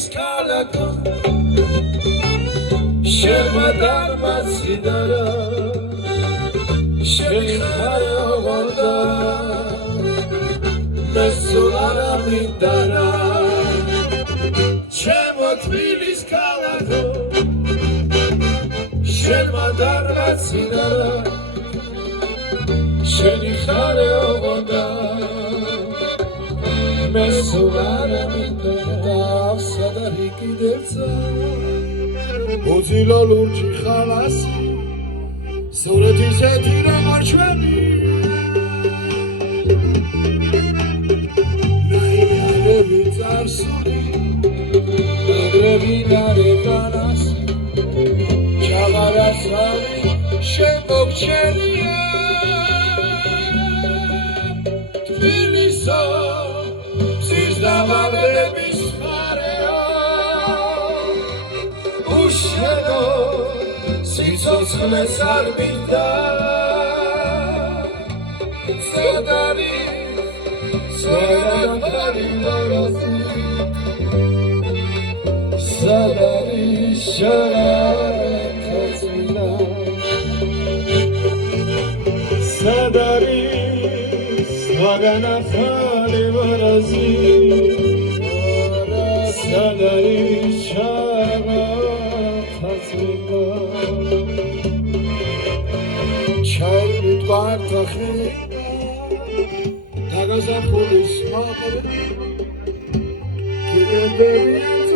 თბილის ქალაქო შენმა დარმაციდარა შენი ხარ ოღონდა მე სულ არ მინდარა ჩემო თბილის ქალაქო შენმა დარმაციდარა შენი ხარ ოღონდა მე სულ არ მინდარა სადარი კიდევცა უძილო ლურჯი ხალასი სურათი ზეთი რომ არ ჩვენი ნაირები წარსული აგრები ნარეკანასი ჩაღარასავი შემოგჩენია თბილისო მზის დამარდების მხარეო უშენო სიცოცხლეს არ მინდა სადარი სადარი შარაკაცინა სადარი სვაგანახალი ვარაზი სადარი შარაკაცინა ჩაირით ვარტახი დაგაზაფხულის მაყრე კიდევ